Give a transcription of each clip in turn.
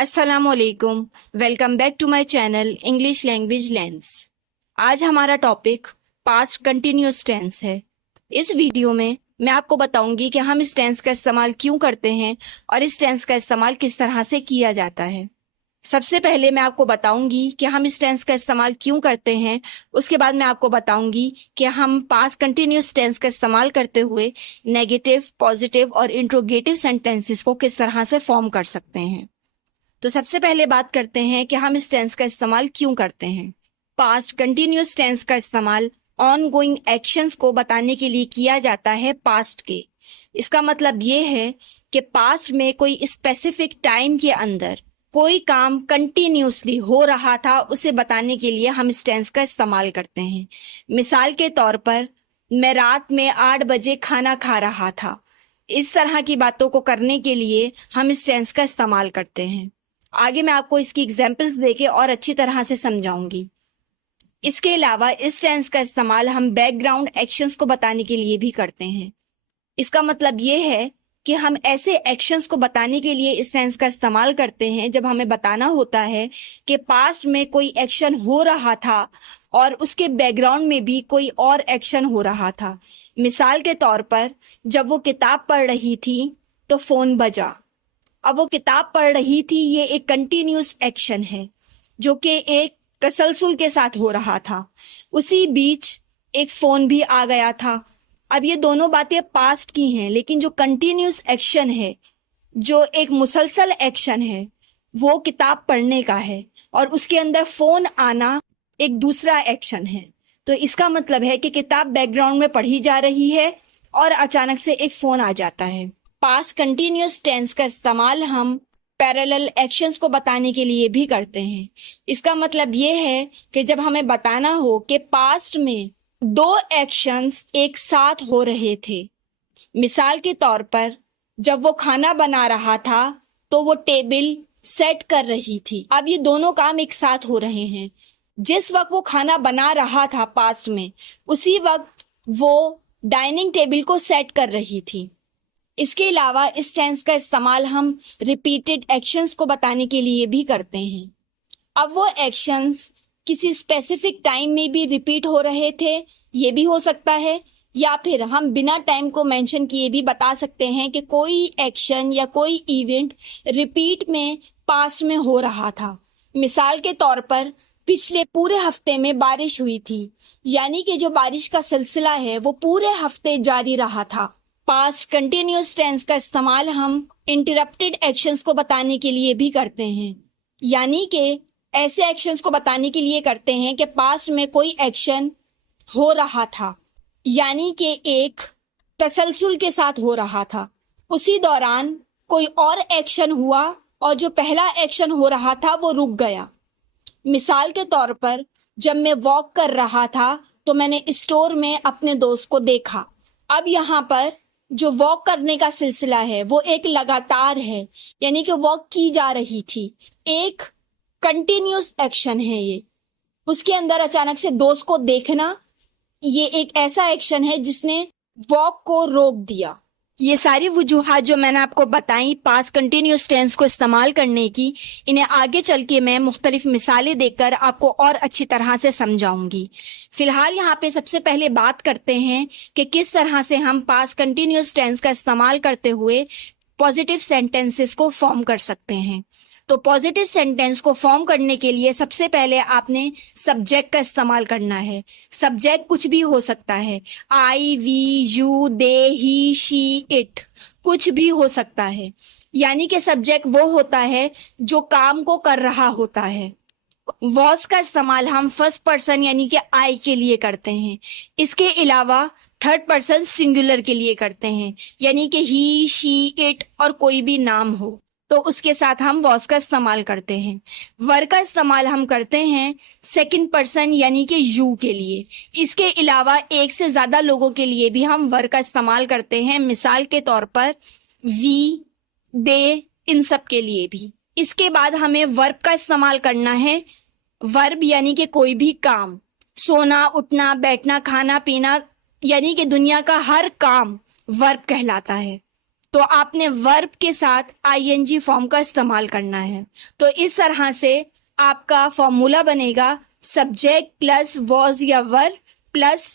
السلام علیکم، welcome back to my channel English language lens. آج ہمارا ٹاپک پاسٹ کنٹینیوس ٹینس ہے۔ اس ویڈیو میں آپ کو بتاؤں گی کہ ہم اس ٹینس کا استعمال کیوں کرتے ہیں اور اس ٹینس کا استعمال کس طرح سے کیا جاتا ہے۔ سب سے پہلے میں آپ کو بتاؤں گی کہ ہم اس ٹینس کا استعمال کیوں کرتے ہیں، اس کے بعد میں آپ کو بتاؤں گی کہ ہم پاسٹ کنٹینیوس ٹینس کا استعمال کرتے ہوئے نیگیٹو، پازیٹیو اور انٹروگیٹو سینٹینسز کو کس طرح سے فارم کر سکتے ہیں۔ تو سب سے پہلے بات کرتے ہیں کہ ہم اس ٹینس کا استعمال کیوں کرتے ہیں۔ پاسٹ کنٹینیوس ٹینس کا استعمال آن گوئنگ ایکشنز کو بتانے کے لیے کیا جاتا ہے پاسٹ کے۔ اس کا مطلب یہ ہے کہ پاسٹ میں کوئی اسپیسیفک ٹائم کے اندر کوئی کام کنٹینیوسلی ہو رہا تھا، اسے بتانے کے لیے ہم اس ٹینس کا استعمال کرتے ہیں۔ مثال کے طور پر، میں رات میں 8 بجے کھانا کھا رہا تھا۔ اس طرح کی باتوں کو کرنے کے لیے ہم اس ٹینس کا استعمال کرتے ہیں۔ آگے میں آپ کو اس کی ایگزامپلس دے کے اور اچھی طرح سے سمجھاؤں گی۔ اس کے علاوہ اس ٹینس کا استعمال ہم بیک گراؤنڈ ایکشنز کو بتانے کے لیے بھی کرتے ہیں۔ اس کا مطلب یہ ہے کہ ہم ایسے ایکشنز کو بتانے کے لیے اس ٹینس کا استعمال کرتے ہیں جب ہمیں بتانا ہوتا ہے کہ پاسٹ میں کوئی ایکشن ہو رہا تھا اور اس کے بیک گراؤنڈ میں بھی کوئی اور ایکشن ہو رہا تھا۔ مثال کے طور پر، جب وہ کتاب پڑھ رہی تھی تو فون بجا۔ اب وہ کتاب پڑھ رہی تھی، یہ ایک کنٹینیوس ایکشن ہے جو کہ ایک تسلسل کے ساتھ ہو رہا تھا۔ اسی بیچ ایک فون بھی آ گیا تھا۔ اب یہ دونوں باتیں پاسٹ کی ہیں، لیکن جو کنٹینیوس ایکشن ہے، جو ایک مسلسل ایکشن ہے، وہ کتاب پڑھنے کا ہے، اور اس کے اندر فون آنا ایک دوسرا ایکشن ہے۔ تو اس کا مطلب ہے کہ کتاب بیک گراؤنڈ میں پڑھی جا رہی ہے اور اچانک سے ایک فون آ جاتا ہے۔ پاسٹ کنٹینیوس ٹینس کا استعمال ہم پیرالل ایکشنز کو بتانے کے لیے بھی کرتے ہیں۔ اس کا مطلب یہ ہے کہ جب ہمیں بتانا ہو کہ پاسٹ میں 2 ایکشنز ایک ساتھ ہو رہے تھے۔ مثال کے طور پر، جب وہ کھانا بنا رہا تھا تو وہ ٹیبل سیٹ کر رہی تھی۔ اب یہ دونوں کام ایک ساتھ ہو رہے ہیں۔ جس وقت وہ کھانا بنا رہا تھا پاسٹ میں، اسی وقت وہ ڈائننگ ٹیبل کو سیٹ کر رہی تھی۔ اس کے علاوہ اس ٹینس کا استعمال ہم ریپیٹڈ ایکشنز کو بتانے کے لیے بھی کرتے ہیں۔ اب وہ ایکشنز کسی اسپیسیفک ٹائم میں بھی ریپیٹ ہو رہے تھے، یہ بھی ہو سکتا ہے، یا پھر ہم بنا ٹائم کو مینشن کیے بھی بتا سکتے ہیں کہ کوئی ایکشن یا کوئی ایونٹ ریپیٹ میں پاسٹ میں ہو رہا تھا۔ مثال کے طور پر، پچھلے پورے ہفتے میں بارش ہوئی تھی، یعنی کہ جو بارش کا سلسلہ ہے وہ پورے ہفتے جاری رہا تھا۔ پاسٹ کنٹینیوس ٹینس کا استعمال ہم انٹرپٹڈ ایکشنز کو بتانے کے لیے بھی کرتے ہیں، یعنی کہ ایسے ایکشنز کو بتانے کے لیے کرتے ہیں کہ پاسٹ میں کوئی ایکشن ہو رہا تھا، یعنی کہ ایک تسلسل کے ساتھ ہو رہا تھا، اسی دوران کوئی اور ایکشن ہوا اور جو پہلا ایکشن ہو رہا تھا وہ رک گیا۔ مثال کے طور پر، جب میں واک کر رہا تھا تو میں نے اسٹور میں اپنے دوست کو دیکھا۔ اب یہاں پر جو واک کرنے کا سلسلہ ہے وہ ایک لگاتار ہے، یعنی کہ واک کی جا رہی تھی، ایک کنٹینیوس ایکشن ہے یہ۔ اس کے اندر اچانک سے دوست کو دیکھنا، یہ ایک ایسا ایکشن ہے جس نے واک کو روک دیا۔ یہ ساری وجوہات جو میں نے آپ کو بتائیں پاسٹ کنٹینیوس ٹینس کو استعمال کرنے کی، انہیں آگے چل کے میں مختلف مثالیں دے کر آپ کو اور اچھی طرح سے سمجھاؤں گی۔ فی الحال یہاں پہ سب سے پہلے بات کرتے ہیں کہ کس طرح سے ہم پاسٹ کنٹینیوس ٹینس کا استعمال کرتے ہوئے پازیٹیو سینٹینسز کو فارم کر سکتے ہیں۔ تو پازیٹیو سینٹینس کو فارم کرنے کے لیے سب سے پہلے آپ نے سبجیکٹ کا استعمال کرنا ہے۔ سبجیکٹ کچھ بھی ہو سکتا ہے، آئی، وی، you, they, he, she, it, کچھ بھی ہو سکتا ہے۔ یعنی کہ سبجیکٹ وہ ہوتا ہے جو کام کو کر رہا ہوتا ہے۔ واز کا استعمال ہم فرسٹ پرسن یعنی کہ آئی کے لیے کرتے ہیں۔ اس کے علاوہ تھرڈ پرسن سنگولر کے لیے کرتے ہیں، یعنی کہ ہی، شی، اٹ اور کوئی بھی نام ہو تو اس کے ساتھ ہم واز کا استعمال کرتے ہیں۔ ور کا استعمال ہم کرتے ہیں سیکنڈ پرسن یعنی کہ یو کے لیے۔ اس کے علاوہ ایک سے زیادہ لوگوں کے لیے بھی ہم ور کا استعمال کرتے ہیں، مثال کے طور پر وی، دے، ان سب کے لیے بھی۔ اس کے بعد ہمیں ورب کا استعمال کرنا ہے۔ ورب یعنی کہ کوئی بھی کام، سونا، اٹھنا، بیٹھنا، کھانا، پینا، یعنی کہ دنیا کا ہر کام ورب کہلاتا ہے۔ تو آپ نے ورب کے ساتھ ING فارم کا استعمال کرنا ہے. تو اس طرح سے آپ کا فارمولا بنے گا سبجیکٹ پلس واز یا ور پلس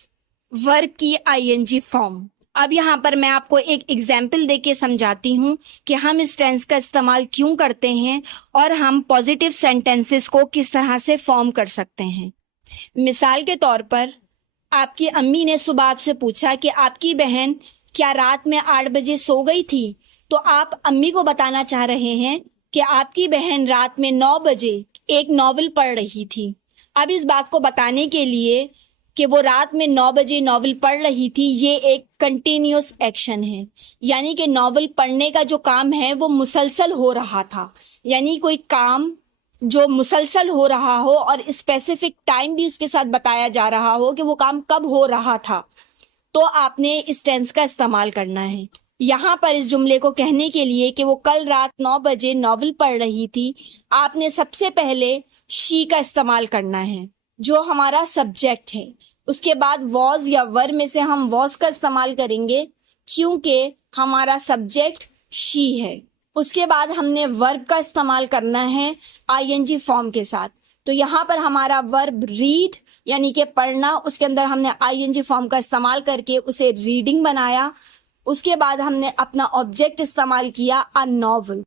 ورب کی ING فارم. اب یہاں پر میں آپ کو ایک ایگزامپل دے کے سمجھاتی ہوں کہ ہم اس ٹینس کا استعمال کیوں کرتے ہیں اور ہم پازیٹیو سینٹینسز کو کس طرح سے فارم کر سکتے ہیں. مثال کے طور پر آپ کی امی نے صبح آپ سے پوچھا کہ آپ کی بہن کیا رات میں 8 بجے سو گئی تھی؟ تو آپ امی کو بتانا چاہ رہے ہیں کہ آپ کی بہن رات میں 9 بجے ایک ناول پڑھ رہی تھی. اب اس بات کو بتانے کے لیے کہ وہ رات میں 9 بجے ناول پڑھ رہی تھی، یہ ایک کنٹینیوس ایکشن ہے، یعنی کہ ناول پڑھنے کا جو کام ہے وہ مسلسل ہو رہا تھا. یعنی کوئی کام جو مسلسل ہو رہا ہو اور اسپیسیفک ٹائم بھی اس کے ساتھ بتایا جا رہا ہو کہ وہ کام کب ہو رہا تھا، تو آپ نے اس ٹینس کا استعمال کرنا ہے. یہاں پر اس جملے کو کہنے کے لیے کہ وہ کل رات 9 بجے ناول پڑھ رہی تھی، آپ نے سب سے پہلے شی کا استعمال کرنا ہے جو ہمارا سبجیکٹ ہے. اس کے بعد واز یا ور میں سے ہم واز کا استعمال کریں گے کیونکہ ہمارا سبجیکٹ شی ہے. اس کے بعد ہم نے ورب کا استعمال کرنا ہے ING فارم کے ساتھ. تو یہاں پر ہمارا ورب ریڈ یعنی کہ پڑھنا، اس کے اندر ہم نے ING فارم کا استعمال کر کے اسے ریڈنگ بنایا. اس کے بعد ہم نے اپنا آبجیکٹ استعمال کیا a novel.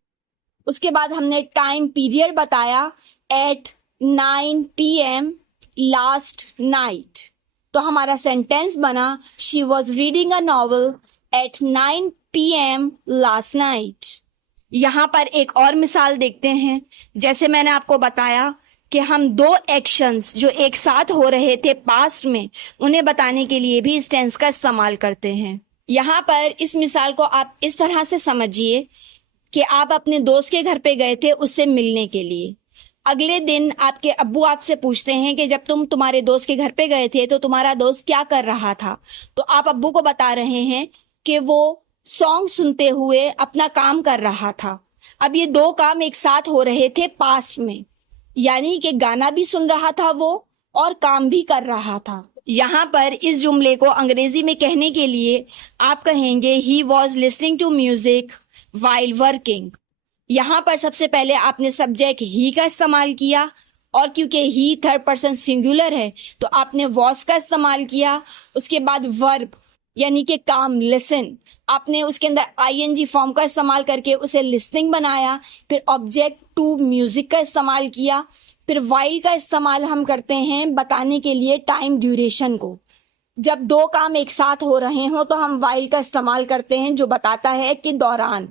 اس کے بعد ہم نے ٹائم پیریڈ بتایا at 9 PM last night. تو ہمارا سینٹینس بنا she was reading a novel at 9 PM last night. یہاں پر ایک اور مثال دیکھتے ہیں. جیسے میں نے آپ کو بتایا کہ ہم 2 ایکشنز جو ایک ساتھ ہو رہے تھے پاسٹ میں، انہیں بتانے کے لیے بھی اس ٹینس کا استعمال کرتے ہیں. یہاں پر اس مثال کو آپ اس طرح سے سمجھیے کہ آپ اپنے دوست کے گھر پہ گئے تھے اس سے ملنے کے لیے. اگلے دن آپ کے ابو آپ سے پوچھتے ہیں کہ جب تم تمہارے دوست کے گھر پہ گئے تھے تو تمہارا دوست کیا کر رہا تھا؟ تو آپ ابو کو بتا رہے ہیں کہ وہ سانگ سنتے ہوئے اپنا کام کر رہا تھا. اب یہ 2 کام ایک ساتھ ہو رہے تھے پاسٹ میں، یعنی کہ گانا بھی سن رہا تھا وہ اور کام بھی کر رہا تھا. یہاں پر اس جملے کو انگریزی میں کہنے کے لیے آپ کہیں گے he was listening to music while working. یہاں پر سب سے پہلے آپ نے سبجیکٹ ہی کا استعمال کیا اور کیونکہ ہی 3rd پرسن سنگولر ہے تو آپ نے واز کا استعمال کیا. اس کے بعد ورب یعنی کہ کام لسن، آپ نے اس کے اندر ING فارم کا استعمال کر کے اسے لسننگ بنایا. پھر آبجیکٹ ٹو میوزک کا استعمال کیا. پھر وائل کا استعمال ہم کرتے ہیں بتانے کے لیے ٹائم ڈیوریشن کو. جب 2 کام ایک ساتھ ہو رہے ہوں تو ہم وائل کا استعمال کرتے ہیں جو بتاتا ہے کہ دوران.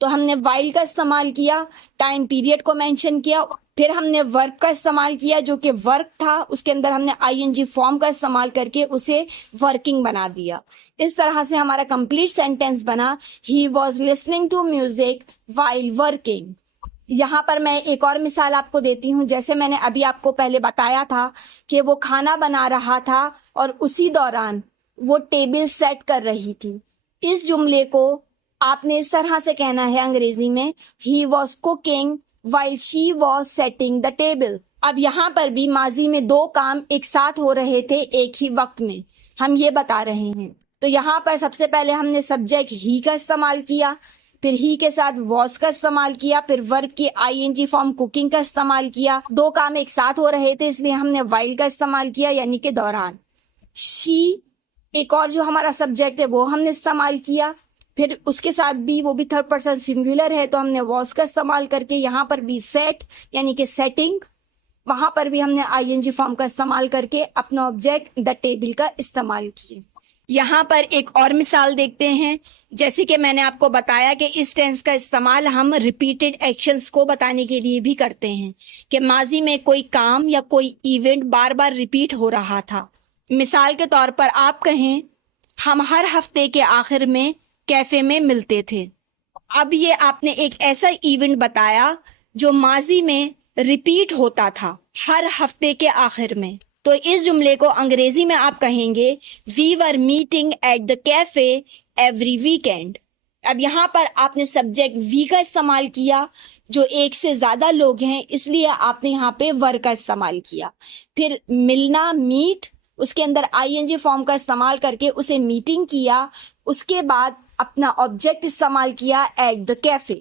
تو ہم نے وائل کا استعمال کیا، ٹائم پیریڈ کو مینشن کیا. پھر ہم نے ورب کا استعمال کیا جو کہ ورک تھا، اس کے اندر ہم نے ING فارم کا استعمال کر کے اسے ورکنگ بنا دیا. اس طرح سے ہمارا کمپلیٹ سینٹینس بنا he was listening to music while working. یہاں پر میں ایک اور مثال آپ کو دیتی ہوں. جیسے میں نے ابھی آپ کو پہلے بتایا تھا کہ وہ کھانا بنا رہا تھا اور اسی دوران وہ ٹیبل سیٹ کر رہی تھی. اس جملے کو آپ نے اس طرح سے کہنا ہے انگریزی میں he was cooking while she was setting the table. اب یہاں پر بھی ماضی میں 2 کام ایک ساتھ ہو رہے تھے ایک ہی وقت میں، ہم یہ بتا رہے ہیں. تو یہاں پر سب سے پہلے ہم نے سبجیکٹ ہی کا استعمال کیا، پھر ہی کے ساتھ واز کا استعمال کیا، پھر ورب کی ING فارم کوکنگ کا استعمال کیا. 2 کام ایک ساتھ ہو رہے تھے اس لیے ہم نے وائل کا استعمال کیا یعنی کہ دوران. شی ایک اور جو ہمارا سبجیکٹ ہے وہ ہم نے استعمال کیا. پھر اس کے ساتھ بھی وہ بھی 3rd پرسن سنگولر ہے تو ہم نے واز کا استعمال کر کے یہاں پر بھی سیٹ یعنی کہ سیٹنگ، وہاں پر بھی ہم نے ING فارم کا استعمال کر کے اپنا آبجیکٹ دا ٹیبل کا استعمال کیا. یہاں پر ایک اور مثال دیکھتے ہیں. جیسے کہ میں نے آپ کو بتایا کہ اس ٹینس کا استعمال ہم ریپیٹڈ ایکشنز کو بتانے کے لیے بھی کرتے ہیں کہ ماضی میں کوئی کام یا کوئی ایونٹ بار بار ریپیٹ ہو رہا تھا. مثال کے طور پر آپ کہیں ہم ہر ہفتے کے آخر میں کیفے میں ملتے تھے. اب یہ آپ نے ایک ایسا ایونٹ بتایا جو ماضی میں ریپیٹ ہوتا تھا ہر ہفتے کے آخر میں. تو اس جملے کو انگریزی میں آپ کہیں گے we were meeting at the cafe every weekend. اب یہاں پر آپ نے سبجیکٹ وی کا استعمال کیا جو ایک سے زیادہ لوگ ہیں اس لیے آپ نے یہاں پہ ور کا استعمال کیا. پھر ملنا میٹ، اس کے اندر ING فارم کا استعمال کر کے اسے میٹنگ کیا. اس کے بعد اپنا آبجیکٹ استعمال کیا ایٹ دا کیفے.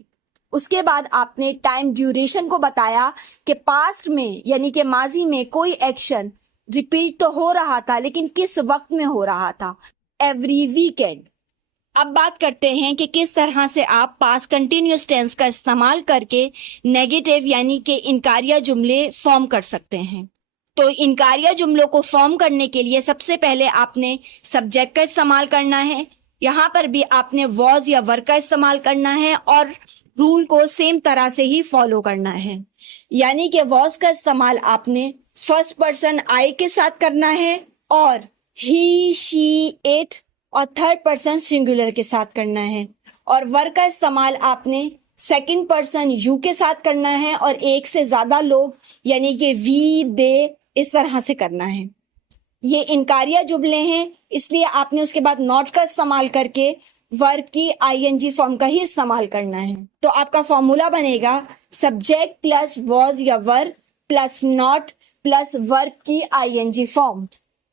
اس کے بعد آپ نے ٹائم ڈیوریشن کو بتایا کہ پاسٹ میں یعنی کہ ماضی میں کوئی ایکشن ریپیٹ تو ہو رہا تھا لیکن کس وقت میں ہو رہا تھا, ایوری ویکینڈ. اب بات کرتے ہیں کہ کس طرح سے آپ پاسٹ کنٹینیوس ٹینس کا استعمال کر کے نیگیٹو یعنی کہ انکاریہ جملے فارم کر سکتے ہیں. تو انکاریہ جملوں کو فارم کرنے کے لیے سب سے پہلے آپ نے سبجیکٹ کا استعمال کرنا ہے. یہاں پر بھی آپ نے واز یا ور کا استعمال کرنا ہے اور رول کو سیم طرح سے ہی فالو کرنا ہے. یعنی کہ واز کا استعمال آپ نے فرسٹ پرسن آئی کے ساتھ کرنا ہے اور ہی, شی, اٹ اور تھرڈ پرسن سنگولر کے ساتھ کرنا ہے. اور ور کا استعمال آپ نے سیکنڈ پرسن یو کے ساتھ کرنا ہے اور ایک سے زیادہ لوگ یعنی کہ وی, دے اس طرح سے کرنا ہے. یہ انکاریہ جملے ہیں اس لیے آپ نے اس کے بعد ناٹ کا استعمال کر کے ورب کی آئی این جی فارم کا ہی استعمال کرنا ہے. تو آپ کا فارمولا بنے گا سبجیکٹ پلس واز یا ور پلس ناٹ پلس ورب کی آئی این جی فارم.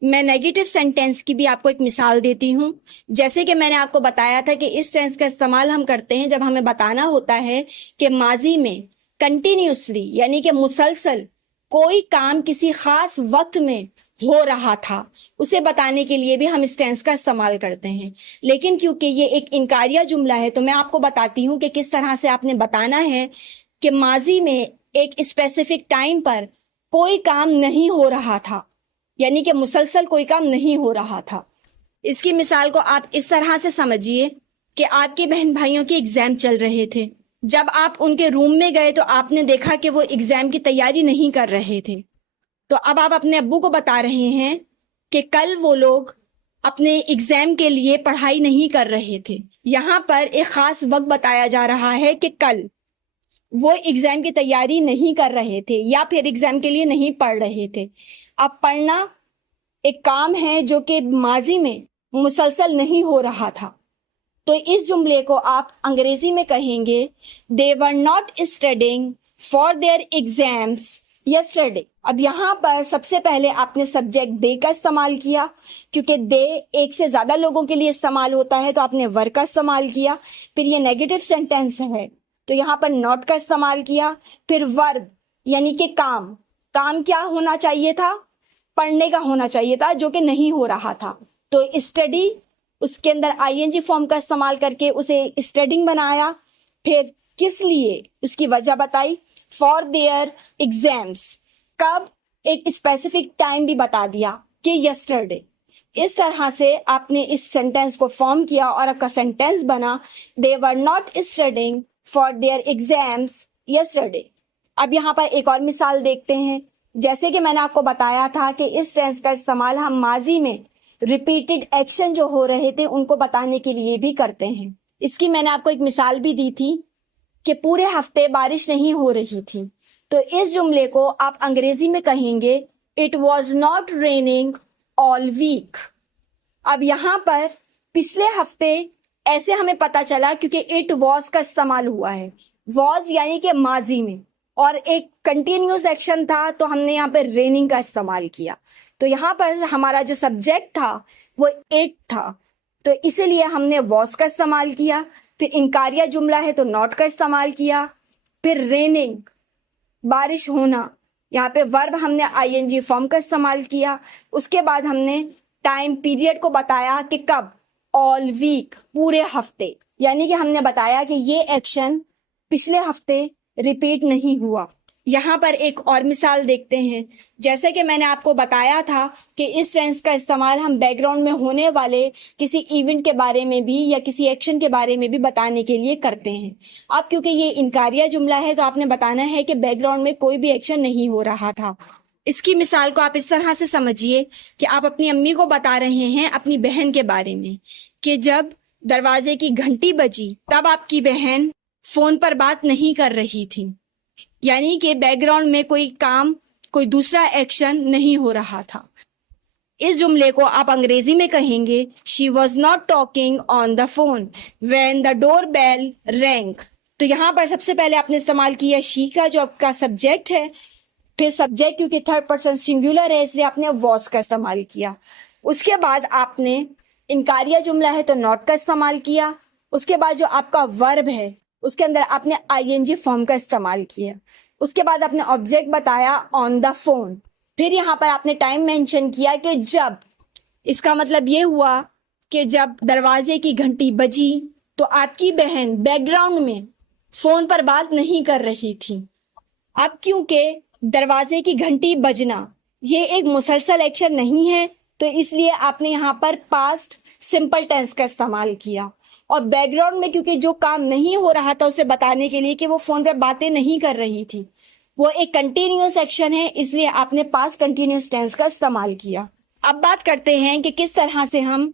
میں نیگیٹو سینٹینس کی بھی آپ کو ایک مثال دیتی ہوں. جیسے کہ میں نے آپ کو بتایا تھا کہ اس ٹینس کا استعمال ہم کرتے ہیں جب ہمیں بتانا ہوتا ہے کہ ماضی میں کنٹینیوسلی یعنی کہ مسلسل کوئی کام کسی خاص وقت میں ہو رہا تھا, اسے بتانے کے لیے بھی ہم اس ٹینس کا استعمال کرتے ہیں. لیکن کیونکہ یہ ایک انکاریہ جملہ ہے تو میں آپ کو بتاتی ہوں کہ کس طرح سے آپ نے بتانا ہے کہ ماضی میں ایک اسپیسیفک ٹائم پر کوئی کام نہیں ہو رہا تھا یعنی کہ مسلسل کوئی کام نہیں ہو رہا تھا. اس کی مثال کو آپ اس طرح سے سمجھیے کہ آپ کے بہن بھائیوں کے ایگزام چل رہے تھے. جب آپ ان کے روم میں گئے تو آپ نے دیکھا کہ وہ ایگزام کی تیاری نہیں کر رہے تھے. تو اب آپ اپنے ابو کو بتا رہے ہیں کہ کل وہ لوگ اپنے ایگزام کے لیے پڑھائی نہیں کر رہے تھے. یہاں پر ایک خاص وقت بتایا جا رہا ہے کہ کل وہ ایگزام کی تیاری نہیں کر رہے تھے یا پھر ایگزام کے لیے نہیں پڑھ رہے تھے. اب پڑھنا ایک کام ہے جو کہ ماضی میں مسلسل نہیں ہو رہا تھا. تو اس جملے کو آپ انگریزی میں کہیں گے they were not studying for their exams yesterday. اب یہاں پر سب سے پہلے آپ نے سبجیکٹ دے کا استعمال کیا کیونکہ دے ایک سے زیادہ لوگوں کے لیے استعمال ہوتا ہے تو آپ نے ور کا استعمال کیا. پھر یہ نیگیٹو سینٹینس ہے تو یہاں پر ناٹ کا استعمال کیا. پھر ورب یعنی کہ کام کیا ہونا چاہیے تھا, پڑھنے کا ہونا چاہیے تھا جو کہ نہیں ہو رہا تھا. تو اسٹڈی اس کے اندر آئی این جی فارم کا استعمال کر کے اسے اسٹڈنگ بنایا. پھر کس لیے اس کی وجہ بتائی فار دیئر ایگزامس, کب ایک اسپیسیفک ٹائم بھی بتا دیا کہ یسٹرڈے. اس طرح سے آپ نے اس سینٹینس کو فارم کیا اور آپ کا سینٹینس بنا they were not studying for their exams yesterday. اب یہاں پر ایک اور مثال دیکھتے ہیں. جیسے کہ میں نے آپ کو بتایا تھا کہ اس ٹینس کا استعمال ہم ماضی میں ریپیٹڈ ایکشن جو ہو رہے تھے ان کو بتانے کے لیے بھی کرتے ہیں. اس کی میں نے آپ کو ایک مثال بھی دی تھی کہ پورے ہفتے بارش نہیں ہو رہی تھی. تو اس جملے کو آپ انگریزی میں کہیں گے it was not raining all week. اب یہاں پر پچھلے ہفتے ایسے ہمیں پتا چلا کیونکہ اٹ واز کا استعمال ہوا ہے. واز یعنی کہ ماضی میں اور ایک کنٹینیوس ایکشن تھا تو ہم نے یہاں پہ ریننگ کا استعمال کیا. تو یہاں پر ہمارا جو سبجیکٹ تھا وہ اٹ تھا تو اسی لیے ہم نے واز کا استعمال کیا. پھر انکاریہ جملہ ہے تو ناٹ کا استعمال کیا. پھر ریننگ بارش ہونا, یہاں پہ ورب ہم نے آئی این جی فارم کا استعمال کیا. اس کے بعد ہم نے ٹائم پیریڈ کو بتایا کہ کب, آل ویک پورے ہفتے, یعنی کہ ہم نے بتایا کہ یہ ایکشن پچھلے ہفتے ریپیٹ نہیں ہوا. یہاں پر ایک اور مثال دیکھتے ہیں. جیسے کہ میں نے آپ کو بتایا تھا کہ اس ٹینس کا استعمال ہم بیک گراؤنڈ میں ہونے والے کسی ایونٹ کے بارے میں بھی یا کسی ایکشن کے بارے میں بھی بتانے کے لیے کرتے ہیں. اب کیونکہ یہ انکاریہ جملہ ہے تو آپ نے بتانا ہے کہ بیک گراؤنڈ میں کوئی بھی ایکشن نہیں ہو رہا تھا. اس کی مثال کو آپ اس طرح سے سمجھیے کہ آپ اپنی امی کو بتا رہے ہیں اپنی بہن کے بارے میں کہ جب دروازے کی گھنٹی بجی تب آپ کی بہن فون پر بات نہیں کر رہی تھی, یعنی کہ بیک گراؤنڈ میں کوئی کام, کوئی دوسرا ایکشن نہیں ہو رہا تھا. اس جملے کو آپ انگریزی میں کہیں گے she was not talking on the phone when the doorbell rang. تو یہاں پر سب سے پہلے آپ نے استعمال کیا she کا جو آپ کا سبجیکٹ ہے. پھر سبجیکٹ کیونکہ تھرڈ پرسن سنگولر ہے اس لیے آپ نے was کا استعمال کیا. اس کے بعد آپ نے انکاریہ جملہ ہے تو not کا استعمال کیا. اس کے بعد جو آپ کا ورب ہے اس کے اندر آپ نے ING فارم کا استعمال کیا. اس کے بعد آپ نے آبجیکٹ بتایا آن دا فون. پھر یہاں پر آپ نے ٹائم مینشن کیا کہ جب. اس کا مطلب یہ ہوا کہ جب دروازے کی گھنٹی بجی تو آپ کی بہن بیک گراؤنڈ میں فون پر بات نہیں کر رہی تھی. اب کیونکہ دروازے کی گھنٹی بجنا یہ ایک مسلسل ایکشن نہیں ہے تو اس لیے آپ نے یہاں پر پاسٹ سمپل ٹینس کا استعمال کیا. اور بیک گراؤنڈ میں کیونکہ جو کام نہیں ہو رہا تھا اسے بتانے کے لیے کہ وہ فون پر باتیں نہیں کر رہی تھی، وہ ایک کنٹینیوس ایکشن ہے، اس لیے آپ نے پاسٹ کنٹینیوس ٹینس کا استعمال کیا. اب بات کرتے ہیں کہ کس طرح سے ہم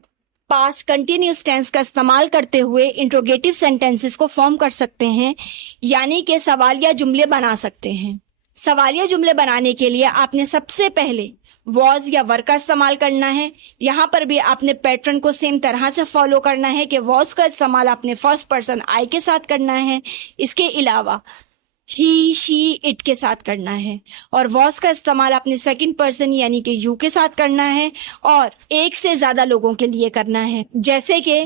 پاسٹ کنٹینیوس ٹینس کا استعمال کرتے ہوئے انٹروگیٹو سینٹینسز کو فارم کر سکتے ہیں، یعنی کہ سوالیہ جملے بنا سکتے ہیں. سوالیہ جملے بنانے کے لیے آپ نے سب سے پہلے واز یا ور کا استعمال کرنا ہے. یہاں پر بھی آپ نے پیٹرن کو سیم طرح سے فالو کرنا ہے کہ واز کا استعمال آپ نے فرسٹ پرسن آئی کے ساتھ کرنا ہے. اس کے علاوہ ہی شی اٹ کے ساتھ کرنا ہے، اور واز کا استعمال آپ نے سیکنڈ پرسن یعنی کہ یو کے ساتھ کرنا ہے اور ایک سے زیادہ لوگوں کے لیے کرنا ہے، جیسے کہ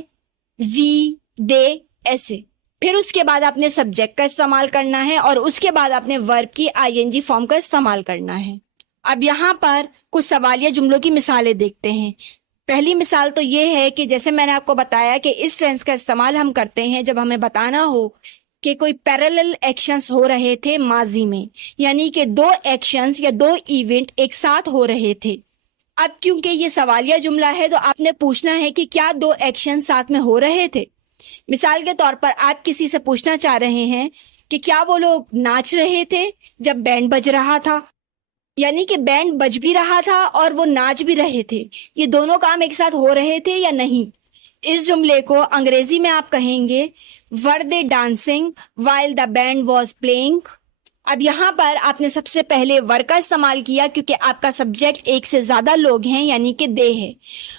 وی، دے، ایسے. پھر اس کے بعد آپ نے سبجیکٹ کا استعمال کرنا ہے اور اس کے بعد آپ نے ورب کی ING فارم کا استعمال کرنا ہے. اب یہاں پر کچھ سوالیہ جملوں کی مثالیں دیکھتے ہیں. پہلی مثال تو یہ ہے کہ جیسے میں نے آپ کو بتایا کہ اس ٹینس کا استعمال ہم کرتے ہیں جب ہمیں بتانا ہو کہ کوئی پیرالل ایکشنز ہو رہے تھے ماضی میں، یعنی کہ دو ایکشنز یا دو ایونٹ ایک ساتھ ہو رہے تھے. اب کیونکہ یہ سوالیہ جملہ ہے تو آپ نے پوچھنا ہے کہ کیا دو ایکشن ساتھ میں ہو رہے تھے. مثال کے طور پر آپ کسی سے پوچھنا چاہ رہے ہیں کہ کیا وہ لوگ ناچ رہے تھے جب بینڈ بج رہا تھا، یعنی کہ بینڈ بج بھی رہا تھا اور وہ ناچ بھی رہے تھے، یہ دونوں کام ایک ساتھ ہو رہے تھے یا نہیں. اس جملے کو انگریزی میں آپ کہیں گے were they dancing while the band was playing. اب یہاں پر آپ نے سب سے پہلے ور کا استعمال کیا کیونکہ آپ کا سبجیکٹ ایک سے زیادہ لوگ ہیں یعنی کہ دے ہے.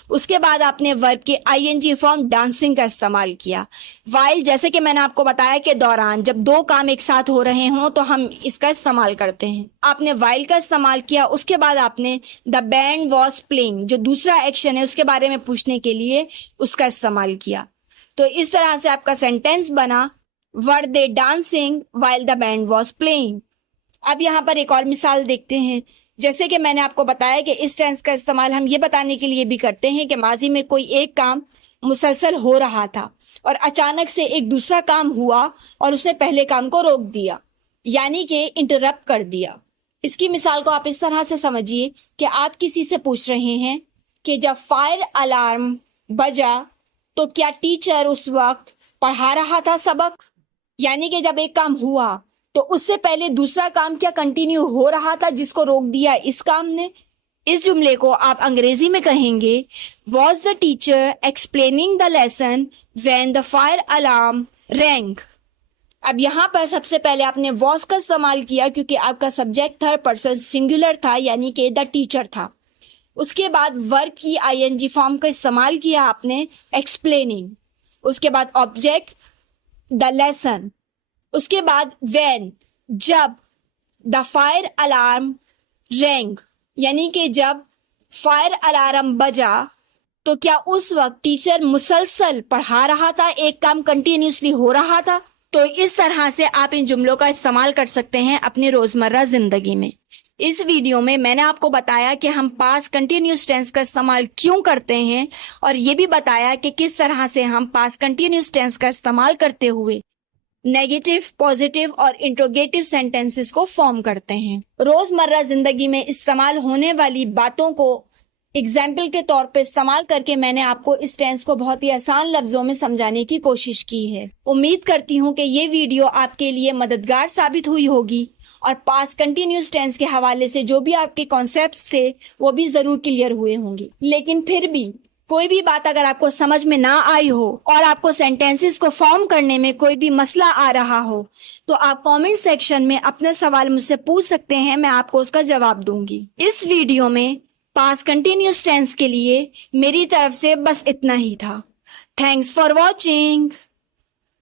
اس کے بعد آپ نے ورب کے ING فارم ڈانسنگ کا استعمال کیا. while جیسے کہ میں نے آپ کو بتایا کہ دوران جب دو کام ایک ساتھ ہو رہے ہوں تو ہم اس کا استعمال کرتے ہیں. آپ نے while کا استعمال کیا. اس کے بعد آپ نے the band was playing جو دوسرا ایکشن ہے اس کے بارے میں پوچھنے کے لیے اس کا استعمال کیا. تو اس طرح سے آپ کا سینٹینس بنا were they dancing while the band was playing. اب یہاں پر ایک اور مثال دیکھتے ہیں. جیسے کہ میں نے آپ کو بتایا کہ اس ٹینس کا استعمال ہم یہ بتانے کے لیے بھی کرتے ہیں کہ ماضی میں کوئی ایک کام مسلسل ہو رہا تھا اور اچانک سے ایک دوسرا کام ہوا اور اس نے پہلے کام کو روک دیا، یعنی کہ انٹرپٹ کر دیا. اس کی مثال کو آپ اس طرح سے سمجھیے کہ آپ کسی سے پوچھ رہے ہیں کہ جب فائر الارم بجا تو کیا ٹیچر اس وقت پڑھا رہا تھا سبق، یعنی کہ جب ایک کام ہوا تو اس سے پہلے دوسرا کام کیا کنٹینیو ہو رہا تھا جس کو روک دیا اس کام نے. اس جملے کو آپ انگریزی میں کہیں گے was the teacher explaining the lesson when the fire alarm rang. اب یہاں پر سب سے پہلے آپ نے was کا استعمال کیا کیونکہ آپ کا سبجیکٹ تھرڈ پرسن سنگولر تھا یعنی کہ the teacher تھا. اس کے بعد ورب کی ING فارم کا استعمال کیا آپ نے explaining. اس کے بعد آبجیکٹ the lesson. اس کے بعد when جب the fire alarm rang یعنی کہ جب فائر الارم بجا تو کیا اس وقت ٹیچر مسلسل پڑھا رہا تھا، ایک کام کنٹینیوسلی ہو رہا تھا. تو اس طرح سے آپ ان جملوں کا استعمال کر سکتے ہیں اپنی روزمرہ زندگی میں. اس ویڈیو میں نے آپ کو بتایا کہ ہم پاسٹ کنٹینیوس ٹینس کا استعمال کیوں کرتے ہیں اور یہ بھی بتایا کہ کس طرح سے ہم پاسٹ کنٹینیوس ٹینس کا استعمال کرتے ہوئے نیگیٹو، پازیٹیو اور انٹروگیٹو سینٹینسز کو فارم کرتے ہیں. روزمرہ زندگی میں استعمال ہونے والی باتوں کو اگزامپل کے طور پہ استعمال کر کے میں نے آپ کو اس ٹینس کو بہت ہی آسان لفظوں میں سمجھانے کی کوشش کی ہے. امید کرتی ہوں کہ یہ ویڈیو آپ کے لیے مددگار ثابت ہوئی ہوگی اور پاسٹ کنٹینیوس ٹینس کے حوالے سے جو بھی آپ کے کانسیپٹس تھے وہ بھی ضرور کلیئر ہوئے ہوں گے. لیکن پھر بھی کوئی بھی بات اگر آپ کو سمجھ میں نہ آئی ہو اور آپ کو سینٹینسز کو فارم کرنے میں کوئی بھی مسئلہ آ رہا ہو تو آپ کامنٹ سیکشن میں اپنے سوال مجھ سے پوچھ سکتے ہیں، میں آپ کو اس کا جواب دوں گی. اس ویڈیو میں پاسٹ کنٹینیوس ٹینس کے لیے میری طرف سے بس اتنا ہی تھا. Thanks for watching.